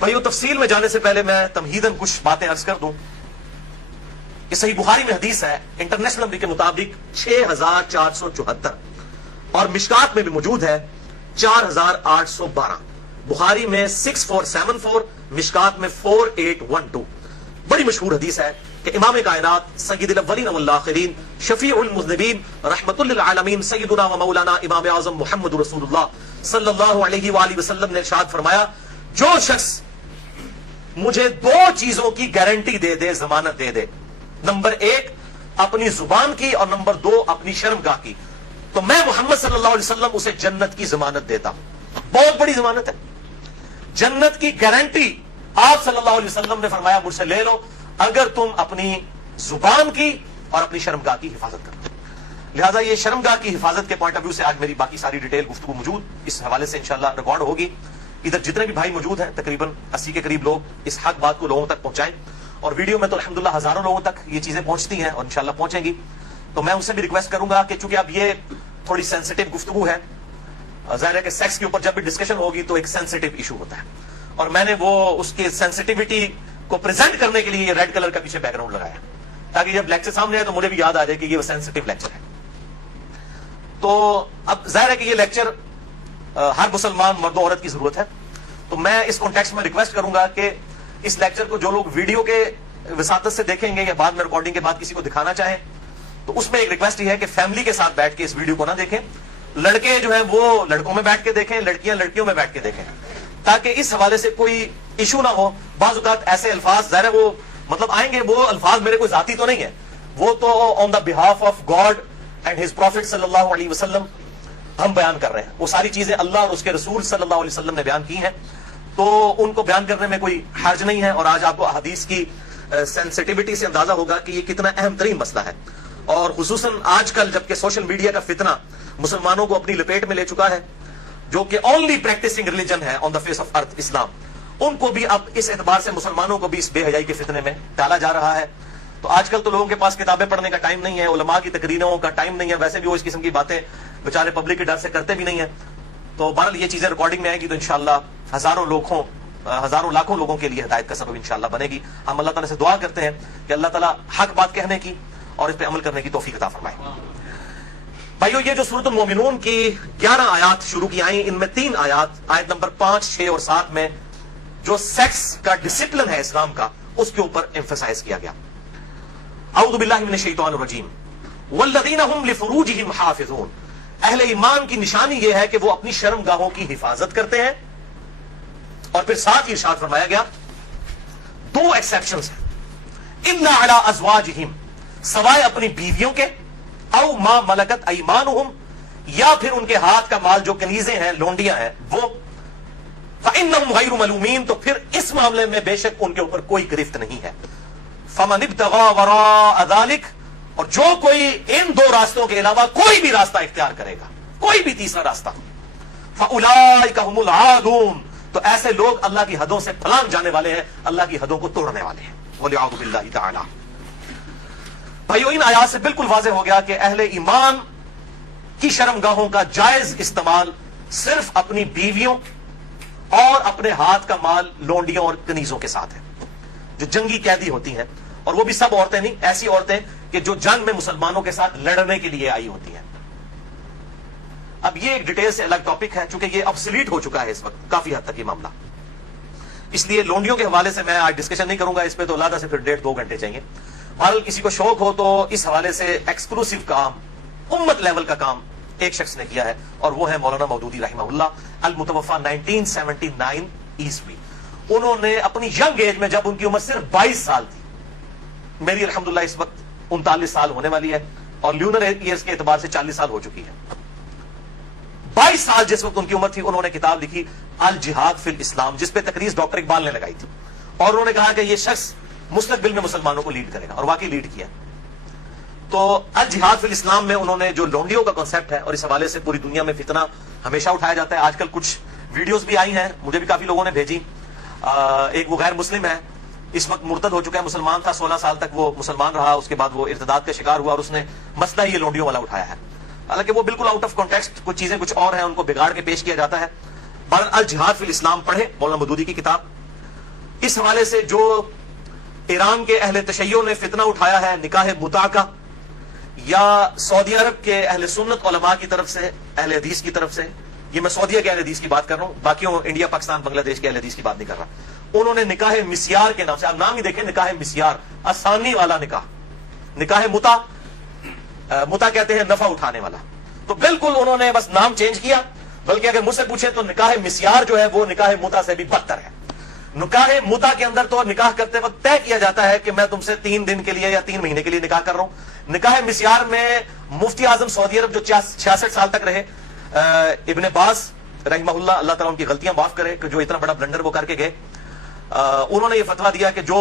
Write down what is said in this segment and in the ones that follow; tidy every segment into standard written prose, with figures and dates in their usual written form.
بھائیو تفصیل میں جانے سے پہلے میں تمہیداً کچھ باتیں عرض کر دوں کہ صحیح بخاری میں حدیث ہے انٹرنیشنل نمبر کے مطابق 6474 اور مشکات میں بھی موجود ہے 4812. بخاری میں 6474, مشکات میں 4812. بڑی مشہور حدیث ہے کہ امام کائنات سید الاولین والآخرین شفیع المذنبین رحمت للعالمین سیدنا و مولانا امام اعظم محمد رسول اللہ صلی اللہ علیہ وآلہ وسلم نے ارشاد فرمایا جو شخص مجھے 2 چیزوں کی گارنٹی دے دے، ضمانت دے دے، نمبر 1 اپنی زبان کی اور نمبر 2 اپنی شرمگاہ کی، تو میں محمد صلی اللہ علیہ وسلم اسے جنت کی ضمانت دیتا ہوں. بہت بڑی ضمانت ہے، جنت کی گارنٹی آپ صلی اللہ علیہ وسلم نے فرمایا مجھ سے لے لو اگر تم اپنی زبان کی اور اپنی شرمگاہ کی حفاظت کرو. لہذا یہ شرمگاہ کی حفاظت کے پوائنٹ آف ویو سے آج میری باقی ساری ڈیٹیل گفتگو موجود اس حوالے سے انشاءاللہ ریکارڈ ہوگی. ادھر جتنے بھی بھائی موجود ہیں تقریباً 80 کے قریب لوگ اس حق بات کو لوگوں تک پہنچائیں، اور ویڈیو میں تو الحمدللہ ہزاروں لوگوں تک یہ چیزیں پہنچتی ہیں اور انشاءاللہ پہنچیں گی. تو میں ان سے بھی ریکویسٹ کروں گا کہ چونکہ اب یہ تھوڑی سینسیٹیو گفتگو ہے، ظاہر ہے کہ سیکس کے اوپر جب بھی ڈسکشن ہوگی تو ایک سینسیٹیو ایشو ہوتا ہے، اور میں نے وہ اس کی سینسیٹیوٹی کو پریزنٹ کرنے کے لیے یہ ریڈ کلر کا پیچھے بیک گراؤنڈ لگایا تاکہ جب لیکچر سامنے آئے تو مجھے بھی یاد آ جائے کہ یہ سینسیٹیو لیکچر ہے. تو اب ظاہر ہے کہ یہ لیکچر ہر مسلمان مرد و عورت کی ضرورت ہے، تو میں اس کانٹیکسٹ میں ریکویسٹ کروں گا کہ اس لیکچر کو جو لوگ ویڈیو کے وساطت سے دیکھیں گے یا بعد میں ریکارڈنگ کے بعد کسی کو دکھانا چاہیں تو اس میں ایک ریکویسٹ یہ ہے کہ فیملی کے ساتھ بیٹھ کے اس ویڈیو کو نہ دیکھیں، لڑکے جو ہیں وہ لڑکوں میں بیٹھ کے دیکھیں، لڑکیاں لڑکیوں میں بیٹھ کے دیکھیں، تاکہ اس حوالے سے کوئی ایشو نہ ہو. بعض اوقات ایسے الفاظ ظاہر ہے وہ مطلب آئیں گے، وہ الفاظ میرے کوئی ذاتی تو نہیں ہے، وہ تو on the behalf of God and his prophet صلی اللہ علیہ وسلم ہم بیان کر رہے ہیں. وہ ساری چیزیں اللہ اور اس کے رسول صلی اللہ علیہ وسلم نے بیان کی ہیں، تو ان کو بیان کرنے میں کوئی حرج نہیں ہے. اور آج آپ کو احادیث کی سینسیٹیوٹی سے اندازہ ہوگا کہ یہ کتنا اہم ترین مسئلہ ہے، اور خصوصاً آج کل جبکہ سوشل میڈیا کا فتنہ مسلمانوں کو اپنی لپیٹ میں لے چکا ہے، جو کہ اونلی پریکٹسنگ ریلیجن ہے آن دا فیس آف ارتھ اسلام، ان کو بھی اب اس اعتبار سے مسلمانوں کو بھی اس بے حیائی کے فتنے میں ڈالا جا رہا ہے. تو آج کل تو لوگوں کے پاس کتابیں پڑھنے کا ٹائم نہیں ہے، علماء کی تقریروں کا ٹائم نہیں ہے، ویسے بھی وہ اس قسم کی باتیں بیچارے پبلک کے ڈر سے کرتے بھی نہیں ہیں. تو بہرحال یہ چیزیں ریکارڈنگ میں آئے گی تو انشاءاللہ ہزاروں لاکھوں لوگوں کے لیے ہدایت کا سبب انشاءاللہ بنے گی. ہم اللہ تعالیٰ سے دعا کرتے ہیں کہ اللہ تعالیٰ حق بات کہنے کی اور اس پہ عمل کرنے کی توفیق عطا فرمائے. بھائیو یہ جو سورۃ المومنون کی 11 آیات شروع کی آئیں، ان میں 3 آیات آیت نمبر 5، 6 اور 7 میں جو سیکس کا ڈسپلن ہے اسلام کا اس کے اوپر ایمفسائز کیا گیا. اعوذ باللہ من الشیطان الرجیم والذین هم لفروجہم حافظون. اہل ایمان کی نشانی یہ ہے کہ وہ اپنی شرمگاہوں کی حفاظت کرتے ہیں، اور پھر ساتھ ہی ارشاد فرمایا گیا 2 ایکسیپشنز ہیں، الا علی ازواجہم، سوائے اپنی بیویوں کے، او ما ملکت ایمانہم، یا پھر ان کے ہاتھ کا مال جو کنیزیں ہیں، لونڈیاں ہیں وہ، فإنہم غیر ملومین، تو پھر اس معاملے میں بے شک ان کے اوپر کوئی گرفت نہیں ہے. فمن ابتغى وراء ذلك، اور جو کوئی ان 2 راستوں کے علاوہ کوئی بھی راستہ اختیار کرے گا، کوئی بھی تیسرا راستہ، فأولئک هم العادون، تو ایسے لوگ اللہ کی حدوں سے پھلانگ جانے والے ہیں، اللہ کی حدوں کو توڑنے والے ہیں. وَلِعَوْذُ بِاللَّهِ تَعَالَى. بھائیو ان آیات سے بالکل واضح ہو گیا کہ اہل ایمان کی شرمگاہوں کا جائز استعمال صرف اپنی بیویوں اور اپنے ہاتھ کا مال لونڈیوں اور کنیزوں کے ساتھ ہے، جو جنگی قیدی ہوتی ہیں، اور وہ بھی سب عورتیں نہیں، ایسی عورتیں کہ جو جنگ میں مسلمانوں کے ساتھ لڑنے کے لیے آئی ہوتی ہیں. اب یہ ایک ڈیٹیل سے الگ ٹاپک ہے چونکہ یہ ابسلیٹ ہو چکا ہے اس وقت کافی حد تک یہ معاملہ، اس لیے لونڈیوں کے حوالے سے میں آج ڈسکشن نہیں کروں گا، اس پہ تو علیحدہ سے پھر 1.5-2 گھنٹے چاہیے. بہرحال کسی کو شوق ہو تو اس حوالے سے ایکسکلوسیو کام، امت لیول کا کام ایک شخص نے کیا ہے، اور وہ ہے مولانا مودودی رحمہ اللہ، المتوفى 1979 عیسوی. انہوں نے اپنی ینگ ایج میں، جب ان کی عمر صرف 22 سال تھی، میری الحمدللہ اس وقت 39 سال ہونے والی ہے اور لیونر ایئرز کے اعتبار سے 40 سال ہو چکی ہے، 22 سال جس وقت ان کی عمر تھی، انہوں نے کتاب لکھی الجہاد فی الاسلام، جس پہ تقریر ڈاکٹر اقبال نے لگائی تھی، اور انہوں نے کہا کہ یہ شخص مستقبل میں مسلمانوں کو لیڈ کرے گا، اور واقعی لیڈ کیا. تو الجہاد فی الاسلام میں انہوں نے جو لونڈیوں کا کانسیپٹ ہے، اور اس حوالے سے پوری دنیا میں فتنہ ہمیشہ اٹھایا جاتا ہے. آج کل کچھ ویڈیوز بھی آئی ہیں، مجھے بھی کافی لوگوں نے بھیجی. ایک وہ غیر مسلم ہے، اس وقت مرتد ہو چکا ہے، مسلمان تھا 16 سال تک وہ مسلمان رہا، اس کے بعد وہ ارتداد کا شکار ہوا اور اس نے مسئلہ یہ لونڈیوں والا اٹھایا ہے. حالانکہ وہ بالکل آؤٹ آف کانٹیکسٹ، کچھ چیزیں کچھ اور ہیں، ان کو بگاڑ کے پیش کیا جاتا ہے. بہرحال الجہاد فی الاسلام پڑھیں، مولانا مودودی کی کتاب. اس حوالے سے جو ایران کے اہل تشیع نے فتنہ اٹھایا ہے نکاح متع کا، یا سعودی عرب کے اہل سنت علماء کی طرف سے، اہل حدیث کی طرف سے، یہ میں سعودیہ کے اہل حدیث کی بات کر رہا ہوں، باقیوں انڈیا پاکستان بنگلہ دیش کے اہل حدیث کی بات نہیں کر رہا، انہوں نے نکاح مسیار کے نام سے، آپ نام ہی دیکھیں نکاح مسیار، آسانی والا نکاح، نکاح متع، متع کہتے ہیں نفع اٹھانے والا، تو بالکل انہوں نے بس نام چینج کیا، بلکہ اگر مجھ سے پوچھے تو نکاح مسیار جو ہے وہ نکاح متع سے بھی بدتر ہے۔ نکاح متع کے اندر تو نکاح کرتے وقت طے کیا جاتا ہے کہ میں تم سے 3 دن کے لیے یا 3 مہینے کے لیے نکاح کر رہا ہوں۔ نکاح مسیار میں مفتی اعظم سعودی عرب جو 66 سال تک رہے، ابن باز رحمہ اللہ، اللہ تعالیٰ ان کی غلطیاں معاف کرے کہ جو اتنا بڑا بلنڈر وہ کر کے گئے، انہوں نے یہ فتویٰ دیا کہ جو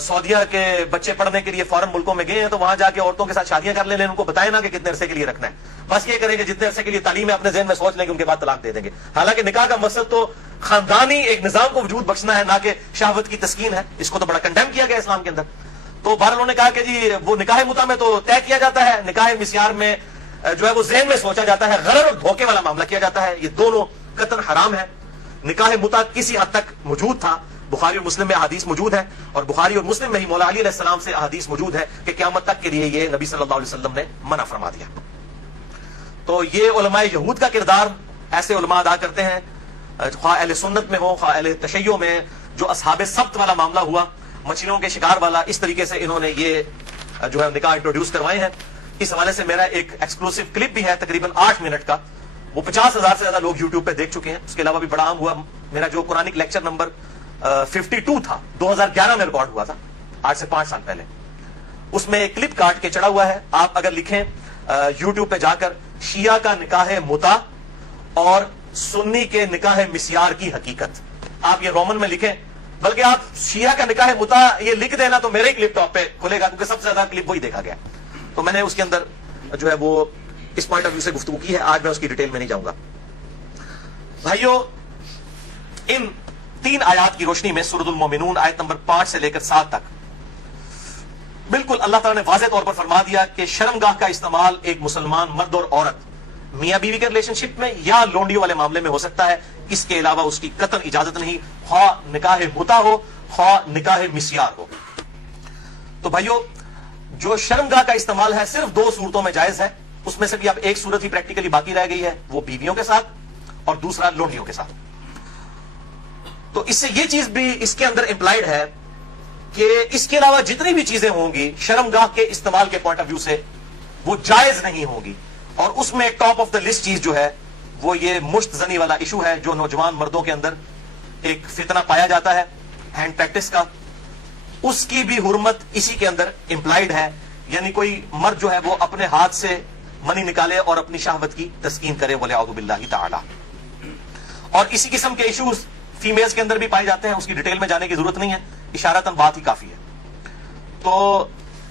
سعودیہ کے بچے پڑھنے کے لیے فارن ملکوں میں گئے ہیں تو وہاں جا کے عورتوں کے ساتھ شادیاں کر لیں، ان کو بتائیں نا کہ کتنے عرصے کے لیے رکھنا ہے، بس یہ کریں کہ جتنے عرصے کے لیے تعلیم ہے اپنے ذہن میں سوچ لیں کہ ان کے بعد طلاق دے دیں گے۔ حالانکہ نکاح کا مقصد تو خاندانی ایک نظام کو وجود بخشنا ہے، نہ کہ شہوت کی تسکین ہے، اس کو تو بڑا کنڈیم کیا گیا اسلام کے اندر۔ تو بہرحال انہوں نے کہا کہ جی وہ نکاح متع میں تو طے کیا جاتا ہے، نکاح مسیار میں جو ہے وہ ذہن میں سوچا جاتا ہے، غرر اور دھوکے والا معاملہ کیا جاتا ہے، یہ دونوں قطعاً حرام ہے۔ نکاح متع کسی حد تک موجود تھا، بخاری اور مسلم میں احادیث موجود ہے، اور بخاری اور مسلم میں ہی مولا علی علیہ السلام سے احادیث موجود ہے کہ قیامت تک کے لیے یہ نبی صلی اللہ علیہ وسلم نے منع فرما دیا۔ تو یہ علماء یہود کا کردار ایسے علماء ادا کرتے ہیں، خواہ اہل سنت میں ہو خواہ اہل تشیع میں، جو اصحاب سبت والا معاملہ ہوا، مچھلیوں کے شکار والا، اس طریقے سے انہوں نے یہ جو ہے نکاح انٹروڈیوس کروائے ہیں۔ اس حوالے سے میرا ایک ایکسکلوسیو کلپ بھی ہے تقریباً 8 منٹ کا، وہ 50,000 سے زیادہ لوگ یوٹیوب پہ دیکھ چکے ہیں۔ اس کے علاوہ بھی بڑا عام ہوا میرا جو قرآنک لیکچر نمبر 52 تھا، 2011 میں ریکارڈ ہوا تھا، آج سے 5 سال پہلے، اس میں ایک کلپ کاٹ کے چڑھا ہوا ہے۔ آپ اگر لکھیں یوٹیوب پہ جا کر شیعہ کا نکاح متع اور سنی کے نکاح مسیار کی حقیقت، آپ یہ رومن میں لکھیں، بلکہ آپ شیعہ کا نکاح متع یہ لکھ دینا تو میرے ہی کلپ ٹاپ پہ کھلے گا، کیونکہ سب سے زیادہ کلپ وہی دیکھا گیا، تو میں نے اس کے اندر جو ہے وہ اس پوائنٹ آف ویو سے گفتگو کی ہے، آج میں اس کی ڈیٹیل میں نہیں جاؤں گا۔ بھائیو، ان 3 آیات کی روشنی میں سورۃ المومنون آیت نمبر 5 سے لے کر 7 تک بالکل اللہ تعالیٰ نے واضح طور پر فرما دیا کہ شرمگاہ کا استعمال ایک مسلمان مرد اور عورت میاں بیوی کے ریلیشن شپ میں یا لونڈیوں والے معاملے میں ہو سکتا ہے، اس کے علاوہ اس کی قطعاً اجازت نہیں، خواہ نکاح متع ہو خواہ نکاح مسیار ہو۔ تو بھائیو، جو شرمگاہ کا استعمال ہے صرف 2 صورتوں میں جائز ہے، اس میں سے بھی اب ایک صورت ہی پریکٹیکلی باقی رہ گئی ہے، وہ بیویوں کے ساتھ اور دوسرا لونڈیوں کے ساتھ۔ تو اس سے یہ چیز بھی اس کے اندر امپلائڈ ہے کہ اس کے علاوہ جتنی بھی چیزیں ہوں گی شرمگاہ کے استعمال کے پوائنٹ آف ویو سے وہ جائز نہیں ہوں گی، اور اس میں ٹاپ آف دا لسٹ چیز جو ہے وہ یہ مشت زنی والا ایشو ہے، جو نوجوان مردوں کے اندر ایک فتنہ پایا جاتا ہے ہینڈ پریکٹس کا، اس کی بھی حرمت اسی کے اندر امپلائڈ ہے، یعنی کوئی مرد جو ہے وہ اپنے ہاتھ سے منی نکالے اور اپنی شہوت کی تسکین کرے، وَلِعَوْذُ بِاللَّهِ تَعَالَى۔ اور اسی قسم کے ایشوز فیمیلز کے اندر بھی پائے جاتے ہیں، اس کی ڈیٹیل میں جانے کی ضرورت نہیں ہے، اشارتاً بات ہی کافی ہے۔ تو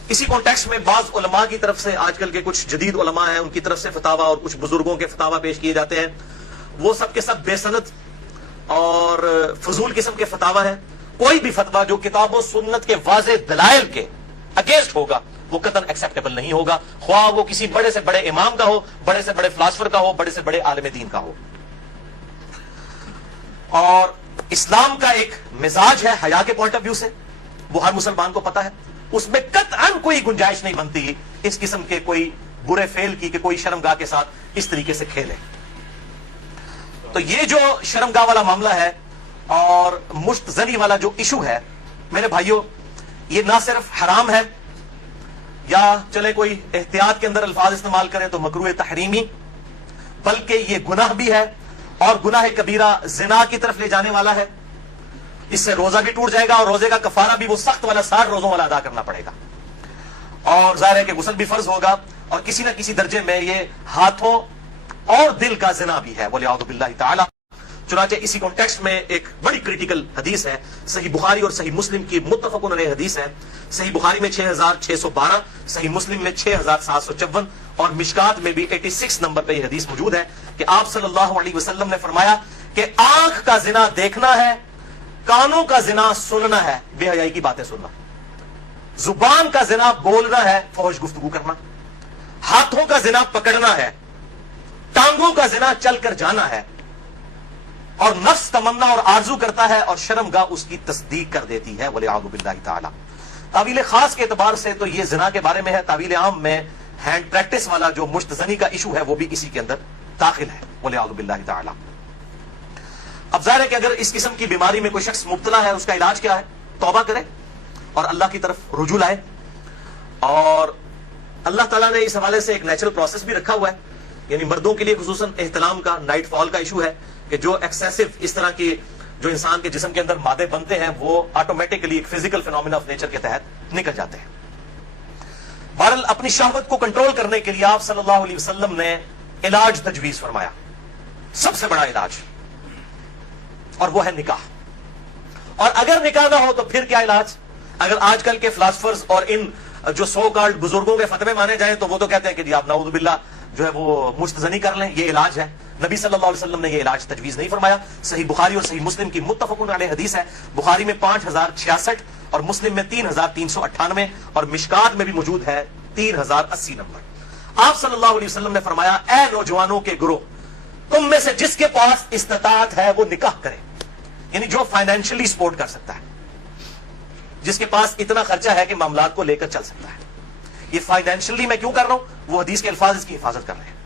اسی کانٹیکسٹ میں بعض علماء کی طرف سے، آج کل کے کچھ جدید علماء ہیں ان کی طرف سے فتاویٰ اور کچھ بزرگوں کے فتاویٰ پیش کیے جاتے ہیں، وہ سب کے سب بے سند اور فضول قسم کے فتاویٰ ہیں۔ کوئی بھی فتویٰ جو کتاب و سنت کے واضح دلائل کے اگینسٹ ہوگا وہ قطعاً ایکسیپٹیبل نہیں ہوگا، خواہ وہ کسی بڑے سے بڑے امام کا ہو، بڑے سے بڑے فلاسفر کا ہو، بڑے سے بڑے عالم دین کا ہو۔ اور اسلام کا ایک مزاج ہے حیا کے پوائنٹ آف ویو سے، وہ ہر مسلمان کو پتا ہے، اس میں قطعاً کوئی گنجائش نہیں بنتی اس قسم کے کوئی برے فعل کی کہ کوئی شرمگاہ کے ساتھ اس طریقے سے کھیلے۔ تو یہ جو شرمگاہ والا معاملہ ہے اور مشت زنی والا جو ایشو ہے، میرے بھائیوں، یہ نہ صرف حرام ہے یا چلے کوئی احتیاط کے اندر الفاظ استعمال کریں تو مکروہ تحریمی، بلکہ یہ گناہ بھی ہے، اور گناہ کبیرہ زنا کی طرف لے جانے والا ہے۔ اس سے روزہ بھی ٹوٹ جائے گا اور روزے کا کفارہ بھی وہ سخت والا 60 روزوں والا ادا کرنا پڑے گا، اور ظاہر ہے کہ غسل بھی فرض ہوگا، اور کسی نہ کسی درجے میں یہ ہاتھوں اور دل کا زنا بھی ہے، وَلِعَوْذُ بِاللَّهِ تَعَالَى۔ چنانچہ اسی کانٹیکسٹ میں ایک بڑی کریٹیکل حدیث ہے، صحیح بخاری اور صحیح مسلم کی متفق علیہ حدیث ہے، صحیح بخاری میں 6612، صحیح مسلم میں 6754 اور مشکات میں بھی 86 نمبر پہ یہ حدیث موجود ہے کہ آپ صلی اللہ علیہ وسلم نے فرمایا کہ آنکھ کا زنا دیکھنا ہے، کانوں کا زنا سننا ہے، بے حیائی کی باتیں سننا، زبان کا زنا بولنا ہے، فحش گفتگو کرنا، ہاتھوں کا زنا پکڑنا ہے، ٹانگوں کا زنا چل کر جانا ہے، اور نفس تمنا اور آرزو کرتا ہے اور شرمگاہ اس کی تصدیق کر دیتی ہے وَلِعَاذُ بِاللَّهِ تَعَالَى۔ تعویل خاص کے اعتبار سے تو یہ زنا کے بارے میں ہے، تعویل عام میں ہینڈ پریکٹس والا جو مشت زنی کا ایشو ہے وہ بھی اسی کے اندر داخل ہے وَلِعَاذُ بِاللَّهِ تَعَالَى۔ اب ظاہر ہے کہ اگر اس قسم کی بیماری میں کوئی شخص مبتلا ہے، اس کا علاج کیا ہے؟ توبہ کرے اور اللہ کی طرف رجوع لائے، اور اللہ تعالیٰ نے اس حوالے سے ایک نیچرل پروسیس بھی رکھا ہوا ہے، یعنی مردوں کے لیے خصوصاً احتلام کا، نائٹ فال کا ایشو ہے کہ جو ایکسیسو اس طرح کی جو انسان کے جسم کے اندر مادے بنتے ہیں وہ آٹومیٹکلی ایک فزیکل فینومینا آف نیچر کے تحت نکل جاتے ہیں۔ بہرحال اپنی شہوت کو کنٹرول کرنے کے لیے آپ صلی اللہ علیہ وسلم نے علاج تجویز فرمایا، سب سے بڑا علاج، اور وہ ہے نکاح۔ اور اگر نکاح نہ ہو تو پھر کیا علاج؟ اگر آج کل کے فلاسفرز اور ان جو سو کالڈ بزرگوں کے فتوے مانے جائیں تو وہ تو کہتے ہیں کہ جی آپ نعوذ باللہ جو ہے وہ مستزنی کر لیں، یہ علاج ہے۔ نبی صلی اللہ علیہ وسلم نے یہ علاج تجویز نہیں فرمایا۔ صحیح بخاری اور صحیح مسلم کی متفق علیہ حدیث ہے، بخاری میں 5066 اور مسلم میں 3398 اور مشکات میں بھی موجود ہے 3080 نمبر۔ آپ صلی اللہ علیہ وسلم نے فرمایا، اے نوجوانوں کے گروہ، تم میں سے جس کے پاس استطاعت ہے وہ نکاح کرے، یعنی جو فائنینشلی سپورٹ کر سکتا ہے، جس کے پاس اتنا خرچہ ہے کہ معاملات کو لے کر چل سکتا ہے۔ یہ فائنینشلی میں کیوں کر رہا ہوں؟ وہ حدیث کے الفاظ اس کی حفاظت کر رہے ہیں۔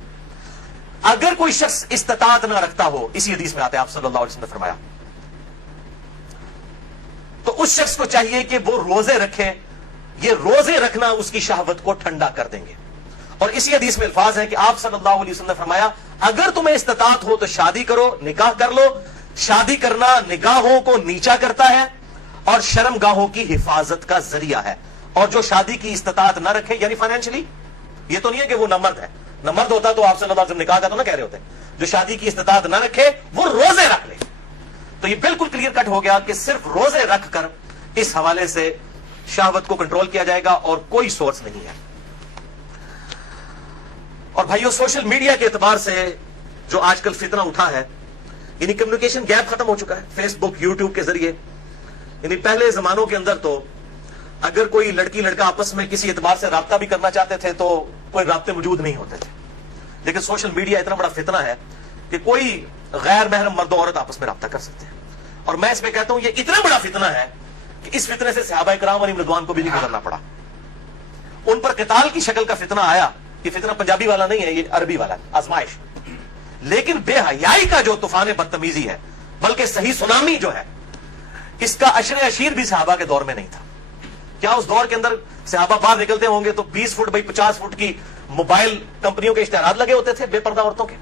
اگر کوئی شخص استطاعت نہ رکھتا ہو، اسی حدیث میں آتے ہیں آپ صلی اللہ علیہ وسلم نے فرمایا، تو اس شخص کو چاہیے کہ وہ روزے رکھے، یہ روزے رکھنا اس کی شہوت کو ٹھنڈا کر دیں گے۔ اور اسی حدیث میں الفاظ ہے کہ آپ صلی اللہ علیہ وسلم نے فرمایا، اگر تمہیں استطاعت ہو تو شادی کرو، نکاح کر لو۔ شادی کرنا نگاہوں کو نیچا کرتا ہے اور شرمگاہوں کی حفاظت کا ذریعہ ہے۔ اور جو شادی کی استطاعت نہ رکھے، یعنی فائنینشلی، یہ تو نہیں ہے کہ وہ نہ مرد ہے، نہ مرد ہوتا تو آپ صلی اللہ علیہ وسلم نکاح کا تو نہ کہہ رہے ہوتے، جو شادی کی استطاعت نہ رکھے وہ روزے رکھ لے۔ تو یہ بالکل کلیئر کٹ ہو گیا کہ صرف روزے رکھ کر اس حوالے سے شہوت کو کنٹرول کیا جائے گا اور کوئی سورس نہیں ہے۔ اور بھائیو، سوشل میڈیا کے اعتبار سے جو آج کل فتنہ اٹھا ہے، یعنی کمیونیکیشن گیپ ختم ہو چکا ہے فیس بک، یوٹیوب کے ذریعے۔ یعنی پہلے زمانوں کے اندر تو اگر کوئی لڑکی لڑکا آپس میں کسی اعتبار سے رابطہ بھی کرنا چاہتے تھے تو کوئی رابطے موجود نہیں ہوتے تھے، لیکن سوشل میڈیا اتنا بڑا فتنہ ہے کہ کوئی غیر محرم مرد و عورت آپس میں رابطہ کر سکتے ہیں۔ اور میں اس میں کہتا ہوں یہ اتنا بڑا فتنہ ہے کہ اس فتنے سے صحابہ کرام علیہم رضوان کو بھی نہیں گزرنا پڑا۔ ان پر قتال کی شکل کا فتنہ آیا، یہ فتنہ پنجابی والا نہیں ہے، یہ عربی والا ہے، آزمائش۔ لیکن بے حیائی کا جو طوفان بدتمیزی ہے، بلکہ صحیح سنامی جو ہے، اس کا عشر اشیر بھی صحابہ کے دور میں نہیں تھا۔ کیا اس دور کے اندر صحابہ باہر نکلتے ہوں گے تو 20 فٹ بائی 50 فٹ کی موبائل کمپنیوں کے اشتہارات لگے ہوتے تھے بے پردہ عورتوں کے؟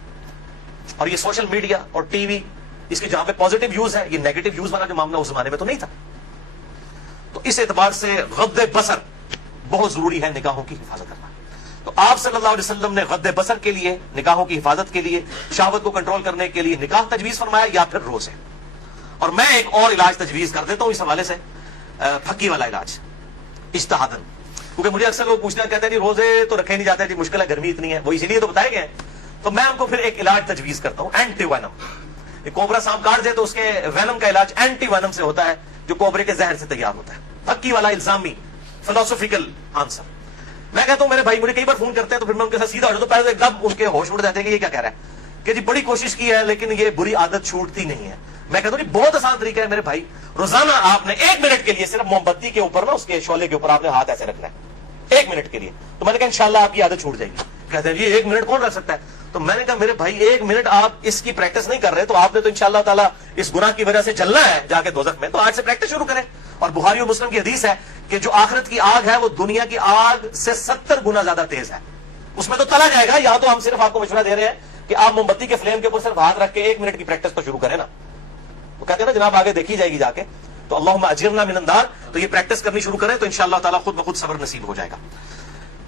اور یہ سوشل میڈیا اور ٹی وی، اس کے جہاں پہ پازیٹیو یوز ہے، یہ نیگیٹو یوز والا جو معاملہ اس زمانے میں تو نہیں تھا۔ تو اس اعتبار سے غض بصر بہت ضروری ہے نگاہوں کی حفاظت کرنا۔ تو آپ صلی اللہ علیہ وسلم نے غض بصر کے لیے، نگاہوں کی حفاظت کے لیے، شہوت کو کنٹرول کرنے کے لیے نکاح تجویز فرمایا یا پھر روزے۔ اور میں ایک اور علاج تجویز کر دیتا ہوں اس حوالے سے، پھکی والا علاج، اجتہاداً، کیونکہ مجھے اکثر لوگ پوچھتے ہیں، کہتے ہیں جی روزے تو رکھے نہیں جاتے، جی مشکل ہے، گرمی اتنی ہے، وہ اسی لیے تو بتائے گئے۔ تو میں ان کو پھر ایک علاج تجویز کرتا ہوں، اینٹی وینم۔ کوبرا سانپ کاٹ دے تو اس کے وینم کا علاج اینٹی وینم سے ہوتا ہے، جو کوبرے کے زہر سے تیار ہوتا ہے۔ پھکی والا الزامی فلسفیکل آنسر۔ میں کہتا ہوں میرے بھائی مجھے کئی بار فون کرتے ہیں تو پھر میں ان کے ساتھ سیدھا ہو جاتا ہوں، پہلے ایک دم ان کے ہوش اڑ جاتے ہیں کہ یہ کیا کہہ رہا ہے، کہ جی بڑی کوشش کی ہے لیکن یہ بری عادت چھوٹتی نہیں ہے۔ میں کہتا ہوں بہت آسان طریقہ ہے میرے بھائی، روزانہ آپ نے 1 منٹ کے لیے صرف موم بتی کے اوپر نا، اس کے شعلے کے اوپر آپ نے ہاتھ ایسے رکھنا ہے 1 منٹ کے لیے۔ تو میں نے کہا انشاءاللہ آپ کی عادت چھوٹ جائے گی۔ کہتے ہیں یہ 1 منٹ کون رکھ سکتا ہے؟ تو میں نے کہا میرے بھائی 1 منٹ آپ اس کی پریکٹس نہیں کر رہے تو آپ نے تو انشاءاللہ تعالیٰ اس گناہ کی وجہ سے چلنا ہے جا کے دوزخ میں، تو آج سے پریکٹس شروع کریں۔ اور بخاری و مسلم کی حدیث ہے کہ جو آخرت کی آگ ہے وہ دنیا کی آگ سے 70 گنا زیادہ تیز ہے، اس میں تو تلا جائے گا۔ یہاں تو ہم صرف آپ کو مشورہ دے رہے ہیں کہ آپ موم بتی کے فلیم کے اوپر صرف ہاتھ رکھ کے 1 منٹ کی پریکٹس تو شروع کریں نا۔ وہ کہتے ہیں نا جناب آگے دیکھی جائے گی جا کے، تو اللہم اجرنا من النار، تو یہ پریکٹس کرنی شروع کریں تو انشاءاللہ تعالیٰ خود بخود صبر نصیب ہو جائے گا۔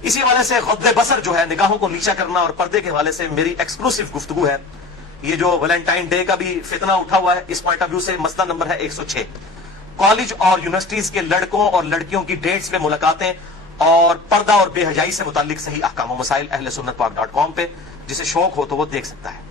اسی حوالے سے غض بصر جو ہے، نگاہوں کو نیچا کرنا اور پردے کے حوالے سے میری ایکسکلوسو گفتگو ہے۔ یہ جو ویلنٹائن ڈے کا بھی فتنہ اٹھا ہوا ہے، اس پوائنٹ آف ویو سے مسئلہ نمبر ہے 106، کالج اور یونیورسٹیز کے لڑکوں اور لڑکیوں کی ڈیٹس پہ ملاقاتیں اور پردہ اور بے حیائی سے متعلق صحیح احکام و مسائل اہل سنت پاک .com پہ، جسے شوق ہو تو وہ دیکھ سکتا ہے۔